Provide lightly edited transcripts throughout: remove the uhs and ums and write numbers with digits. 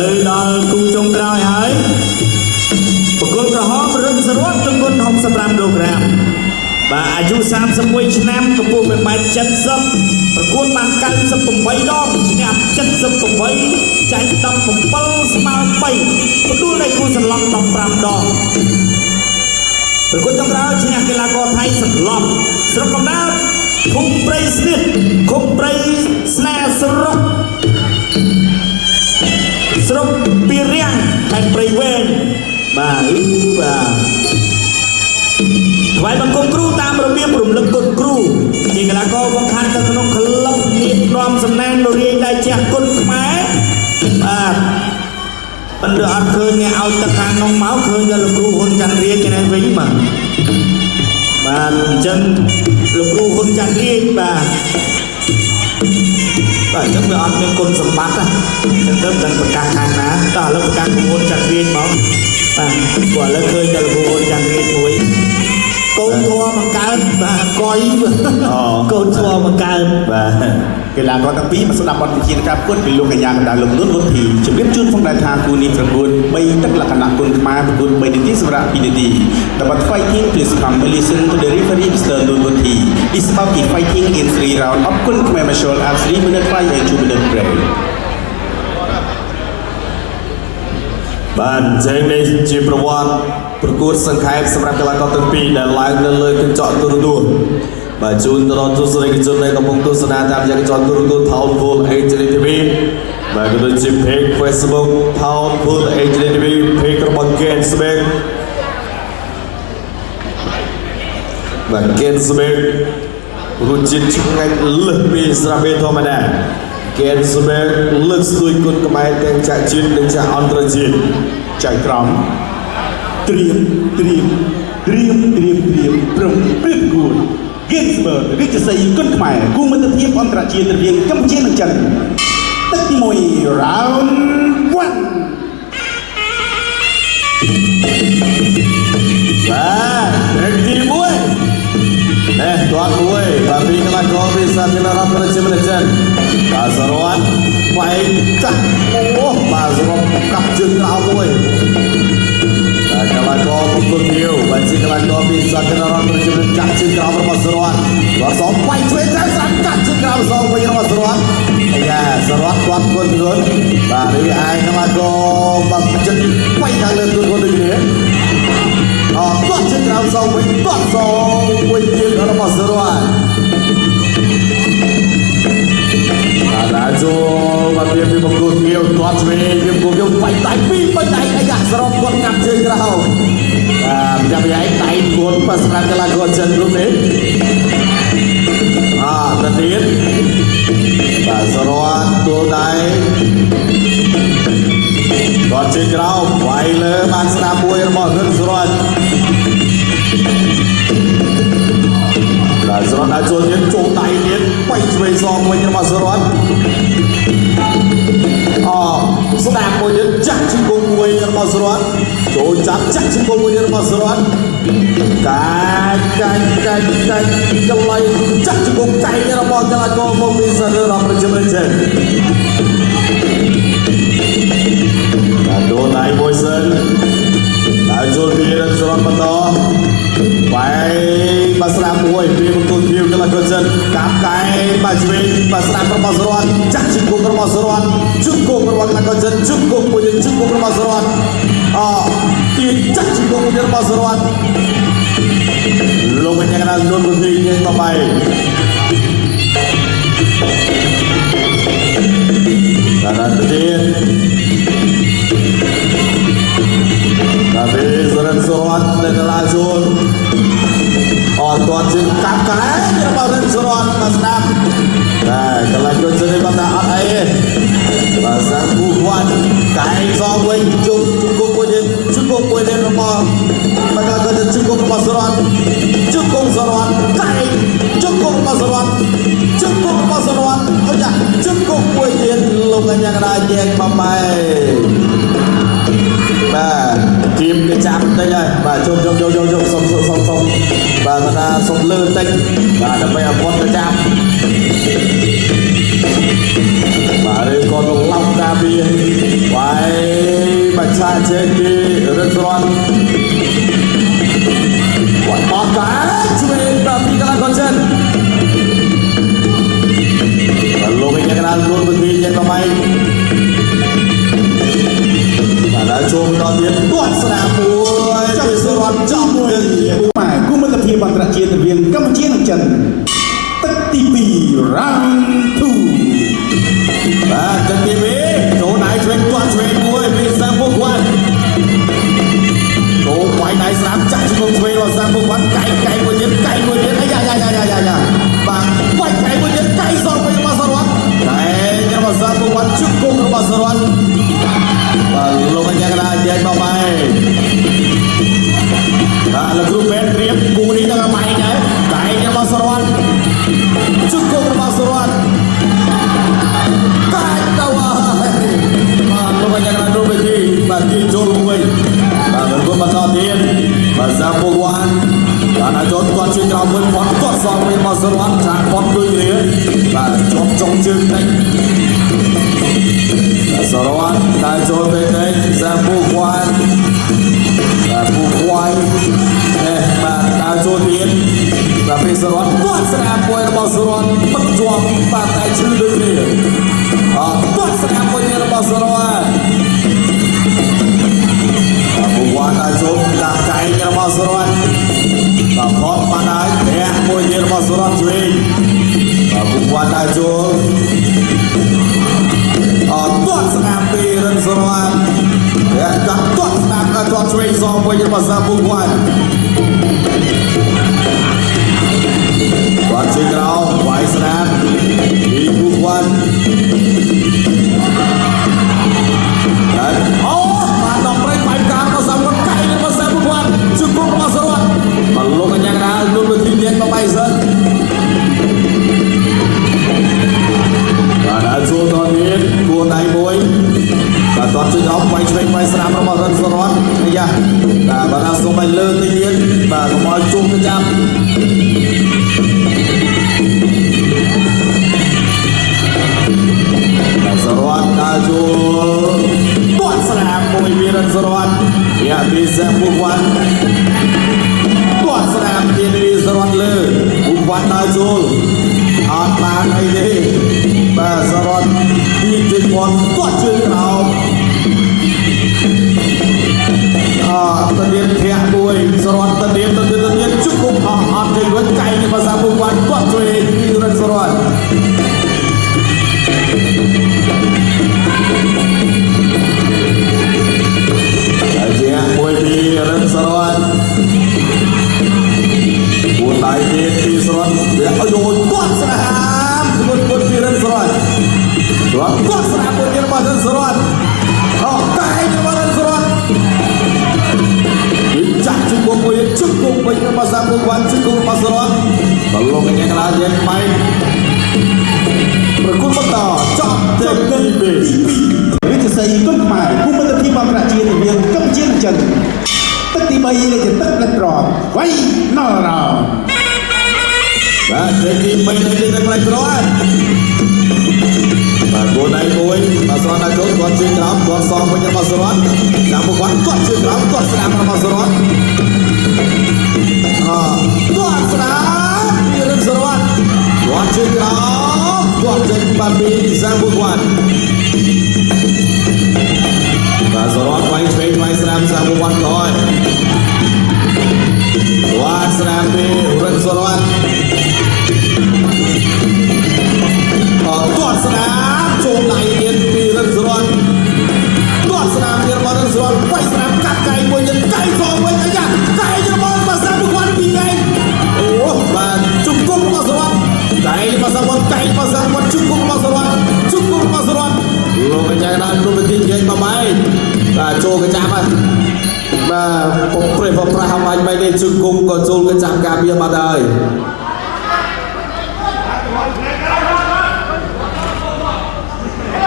tới đó khu trong cõi hỡi một con cờ hóm rừng sờ rót từng con hồng sập ram kg vàอายุ31ឆ្នាំកំពុង1.70ម៉ែត្រប្រកួតបាន98ដងឈ្នះ78ចាញ់17ស្មើ3ផ្ដួលដៃគូសន្លប់15ដងប្រកួតចុងក្រោយឈ្នះកីឡាករថៃសន្លប់ស្រុកកំណើតឃុំព្រៃស្នៀតឃុំព្រៃស្នេហ៍ស្រុកពីរៀងខេត្តព្រៃវែងបាទថ្វាយបង្គំគ្រូតាមរបៀបរំលឹកគុណគ្រូជាកីឡាករវងខានទៅក្នុងក្លឹបនេះនាំសំណាងនរាយដៃជះគុណខ្មែរបាទប៉ុន្តែអត់ឃើញអ្នកឲ្យទឹកខាងនោះមកឃើញតែលោកគ្រូហ៊ុនច័ន្ទរាជឯវិញបាទអញ្ចឹងលោកគ្រូហ៊ុនច័ន្ទរាជបាទអញ្ចឹងវាអត់មានគុណសម្បត្តិអញ្ចឹងទៅដឹងប្រកាសខាងណាតើឥឡូវប្រកាសហ៊ុនច័ន្ទរាជមកបាទព្រោះឥឡូវឃើញតែលោកគ្រូហ៊ុនច័ន្ទរាជមួយកូនធွာបង្កើតបាទកុយកូនធွာបង្កើតបាទកីឡាករទាំងពីរមកស្ដាប់បទវិជាការប្រកួតពីលោកកញ្ញាកណ្ដាលលោកនួនវុធីជំរាបជូនផងដែរថាគូនេះប្រកួត3ទឹកលក្ខណៈគុណខ្មែរប្រកួត3នាទីសម្រាប់2នាទី The fighting please come listen to the referee Mr. Nun Wuthi is about the fighting in 3 round អរគុណខ្មែរ Marshall at 3 minute fight and 2 minute break បាទចេញនេះជាប្រវត្តិប្រកួតសង្ខេបសម្រាប់កីឡាករទាំងពីរដែលឡើងនៅលើកញ្ចក់ទូរទស្សន៍បាទជូនដល់ទស្សនិកជនដែលកំពុងទស្សនាតាមរយៈកញ្ចក់ទូរទស្សន៍ Town Pool HD TV បាទក៏ដូចជា page Facebook Town Pool HD TV page របស់ Gensberg បាទ Gensberg រសជាតិឆ្ងាញ់លើសពីស្រាបៀរធម្មតា Gensberg លើកស្ទួយគុណខ្មែរទាំងចាក់ជាតិនិងចាក់អន្តរជាតិចៅក្រមត្រៀមព្រមព្រៀបគួរ Gensberg រាជសីគុណខ្មែរគូមិត្តភាពអន្តរជាតិរវាងកម្ពុជានិងចិនទឹកទី1 round 1បាទទឹកទី1ទាត់មួយបាទពីកីឡាករពីសាធារណរដ្ឋប្រជាមានិតចិនបាទសរវត្តវាយចាស់អូបាទសរវត្តកាប់ជើងក្រោមមួយកីឡាករគុណធាវបាទជាកីឡាករពីសាធារណរដ្ឋប្រជាមានិតកាប់ជើងក្រោមរបស់សរវត្តបាទសងវាយឆ្វេងទៅស្រាប់កាប់ជើងក្រោមសងវិញរបស់សរវត្តយ៉ាសរវត្តគាត់គុណធាវបាទរីឯកីឡាករបាទចិត្តវាយខាងលើគុណដូចគ្នាគាត់ជើងក្រោមសងវិញគាត់សងវិញទៀតរបស់សរវត្តបាទចូលមកពីបង្គោលធាវគាត់ឆ្វេងពីបង្គោលធាវវាយដៃពីរបីដៃអាយ៉ាសរវត្តគាត់កាប់ជើងក្រោមបាទប្រយ័ត្នដៃខ្លួនប៉ះស្រាប់កីឡាករចិនរូបនេះទៅទៀតបាទសរវត្តទួលដៃគាត់ជើងក្រោមវាយលើបានស្នាមមួយរបស់ហ៊ុនសរវត្តបាទសរវត្តអាចចូលទៀតចូលដៃទៀតបៃឆ្វេងសងវិញរបស់សរវត្តស្ដាប់មួយទៀតចាក់ជង្គង់មួយរបស់សរវត្តចូលចាប់ចាក់ជង្គង់មួយរបស់សរវត្តកាយកន្លែងចាក់ជង្គង់កៃរបស់កីឡាករមកពីសាធារណរដ្ឋប្រជាមានិតចិនបាទដូនដៃមួយសិនហើយចូលពីរសរវត្តបន្តបែកបាទស្ដាប់មួយពីបង្គោលធាវកីឡាករចិនកាប់កែបាទឆ្វេងបាទស្ដាប់របស់សរវត្តចាក់ជង្គង់របស់សរវត្តជង្គង់របស់កីឡាករចិនជង្គង់មួយជង្គង់របស់សរវត្តទាញចាក់ជង្គង់មួយរបស់សរវត្តលោកវិញយ៉ាងណានួនវុធីញ៉ៃបបាយបាទទៀតបាទពេលសរិនសរវត្តនៅកន្លងជួនទាត់ជើងកាប់កែរបស់រិនសរវត្តមកស្ដាប់តែកន្លែងដូចនេះគាត់ថាអត់អីទេបាទសាគូគាត់កែសងវិញជង្គង់មួយទៀតរបស់បាទគាត់ជង្គង់របស់សរវត្តជង្គង់សរវត្តកែជង្គង់របស់សរវត្តអូយ៉ាជង្គង់មួយទៀតលោកកញ្ញាកណ្ដាលជាងបំបែបាទជៀមគេចាប់តិចហើយបាទជុំសុំបាទថាសុំលើតិចបាទដើម្បីឲ្យគាត់ទៅចាប់បាទឬក៏ឡោកការពារវាយ ដាលលួនវិធីយ៉ាងម៉េចបាទដល់ចូលដល់ទៀតទាត់ស្នាមមួយពីសរតចំមួយ ម៉ែគូមិត្តភាពអន្តរជាតិរវាងកម្ពុជានិងចិនទឹកទី2 round 2 បាទទឹកទី2ចូលដៃឆ្វេងទាត់ឆ្វេងមួយពីសាមពុកវ៉ាន់ចូលវាយដៃស្រាមចាក់ឆ្វេងឆ្វេងរបស់សាមពុកវ៉ាន់កែមួយទៀតអាយ៉ាបាទវាយកែមួយទៀតកែសងវិញរបស់សរតកែរបស់សាមពុកវ៉ាន់ជុកគុំរបស់សរតបាទលោកអញ្ញាកណ្ដាលនិយាយមកបែបាទលោកគ្រូពេទ្យព្រៀបគូនេះដល់ម៉ៃដែរកែរបស់សរតជុកគុំរបស់សរតកាច់ទៅបាទលោកអញ្ញាកណ្ដាលดูไปទីបាទទីចូលវិញបាទលោកបន្តទៀតបាទសាពុកវ៉ាន់បាទអាចចូលគាត់ជួយក្រោមវិញគាត់គាត់សងវិញមកសរតឆាកគាត់ដូចគ្នាបាទជាប់ចុងជើងតិចសរវ័នได้ចូលទៅទេសាពុកវ៉ាន់បាទពុកវ៉ៃបាទได้ចូលទៀតបាទពេលសរវ័នគាត់ស្នាមមួយរបស់សរវ័នបិទជាប់បាទតែឈឺដូចគ្នាគាត់ស្នាមមួយរបស់សរវ័នពុកវ៉ាន់ได้ចូលដាក់កែងរបស់សរវ័នបាទផតបានហើយតែមួយទៀតរបស់សរវ័នជួយបាទពុកវ៉ាន់ได้ចូលទាត់ស្នាមពីរិនសរវ័នតែកាត់ទាត់ស្នាមក៏ទាត់ឆ្វេងសងវិញរបស់សាពុកវ៉ាន់គាត់ជួយក្រោមវាយស្នាមពីពុកវ៉ាន់អូបានដល់ប្រេងបាយការរបស់សាពុកកៃរបស់សាពុកវ៉ាន់ជួយគុំរបស់សរវ័នមកលោកអញ្ញាកណ្ដាលលុបវិធីទៀតមកបាយសិនបាទដល់ចូលដល់ទៀតគួរដៃមួយបាទតោះជួយអោបវាយឆ្វេងវាយស្នាមរបស់រិនសរវ័នអាយ៉ាបាទបាទសូមឲ្យលើទៅទៀតបាទកុំឲ្យជុំទៅចាប់បាទសរវ័នដល់ចូលទាត់ស្នាមមួយពីរិនសរវ័នយ៉ាពីសាពុកវ៉ាន់ទាត់ស្នាមទៀតពីសរវ័នលើពុកវ៉ាន់ដល់ចូលអត់បានអីទេបាទសរវ័នពីជិះគាត់ទាត់ជើងក្រោមតទៀតធាក់មួយសរវ័នតទៀតជុកគុំអត់ជិះវិញកៃពីភាសាពុកវ៉ាន់ទាត់ជួយពីរិនសរវ័នជាមួយពីរិនសរវ័នគួរដៃទៀតពីសរវ័នវាឲ្យយកទាត់ស្នាមគាត់ពីរិនសរវ័នគាត់ស្នាមមួយទៀតរបស់រិនសរវ័នអូកែរបស់រិនសរវ័នពីចាក់ជុំមួយជុំគុំវិញរបស់សាពុកវ៉ាន់ជុំគុំរបស់សរវ័នដល់លោកអញ្ញាកណ្ដាលយើងបែកប្រគល់បន្តចប់ទៅទី2រាជសីគុណខ្មែរគូមិត្តភាពអន្តរជាតិរវាងកម្ពុជានិងចិនទឹកទី3នេះជាទឹកដិតត្រប់វៃណរ៉ោបាទទឹកទី3នេះជាទឹកផ្លែក្របាទគោលដៅមួយបាទសរណាចូលគាត់ជើងក្រោមគាត់សងវិញរបស់សរតតាមពួកគាត់ជើងក្រោមគាត់ស្នាមរបស់សរតគាត់ស្នាមពីរិនសរវ័នគាត់ជើងក្រោមគាត់ចេញបានពីសាពុកវ៉ាន់បាទសរវ័នវាយឆ្វេងវាយស្នាមសាពុកវ៉ាន់ក្រោយគាត់ស្នាមពីរិនសរវ័នគាត់ស្នាមចូលដៃទៀតពីរិនសរវ័នគាត់ស្នាមទៀតរបស់រិនសរវ័នវាយស្នាមកាត់កែមួយទៀតកែសងវិញអាយ៉ាកែរបស់ភាសាពុកវ៉ាន់ពីកែអូបាទជុំគុំរបស់សរវ័នកែរបស់សរវ័នកែរបស់សរវ័នជុំគុំរបស់សរវ័នជុំគុំរបស់សរវ័នលោកអញ្ញាកណ្ដាលលោកវិធីនិយាយមកបែកបាទចូលកញ្ចាប់ហើយបាទពុកព្រៃប្រប្រាស់បាញ់បែកនេះជុំគុំក៏ចូលកញ្ចាប់ការពារបាត់ហើយ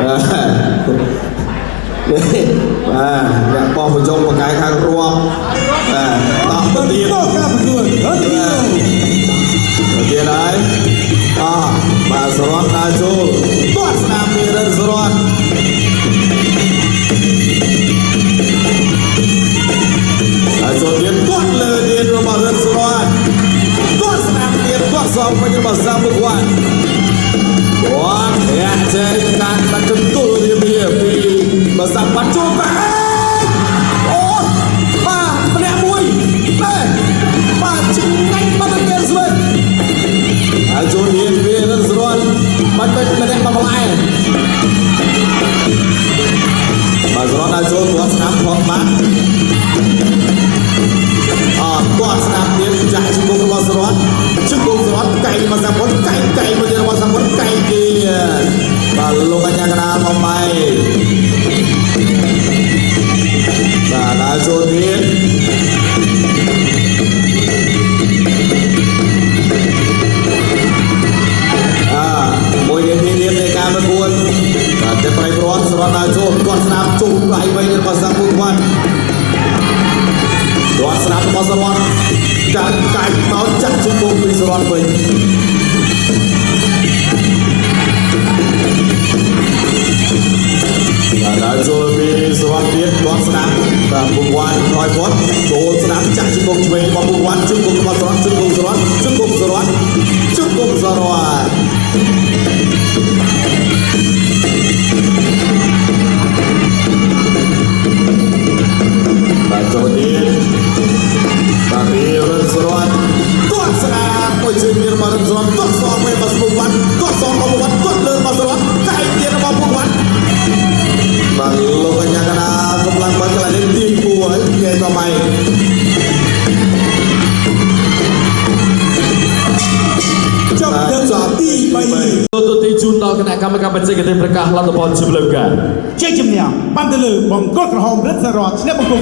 បាទអ្នកបោះបញ្ចុងបកាយខាងរួមបាទតោះទៅទៀតការប្រកួតទៀតហើយបាទសរវ័នដល់ចូលទាត់ស្នាមពីរិនសរវ័នហើយចូលទៀតទាត់លើទៀតរបស់រិនសរវ័នទាត់ស្នាមទៀតទាត់សងវិញរបស់សាពុកវ៉ាន់គាត់ធាក់ចេញ เข้าไปดาวโจทีนมวยเทียนในการประกวดจะไปร้อนสระดาวโจก่อนสนามจุ่มไหลไปในภาษาบุญวันก่อนสนามภาษาวันจัดไก่เมาจัดชุดบุญวิศวรไปดาวโจมีสวัสดิ์ก่อนสนามบุญวันคอยพดโจสนามจัดชุดบุญช่วยบุญวันชุดบุญมาสวัสดิ์ชุดบุญสวัสดิ์ชุดบุญสวัสดิ์ชุดบุญสวัสดิ์โจดีtapi orang seruan tuan senang pojok Jerman seruan tuan soal main pas bukan tuan soal bukan tuan lepas seruan kait dia nama bukan lalu kenyakana kebelang bakalan tipu dia itu main jadi baik untuk dijunដល់គណៈកម្មការបញ្ជាកិច្ចប្រកាសលទ្ធផលជម្លើកការ ជាជំនះបានទៅលើបង្គោលក្រហមរិទ្ធសរតឈ្នះបង្គោល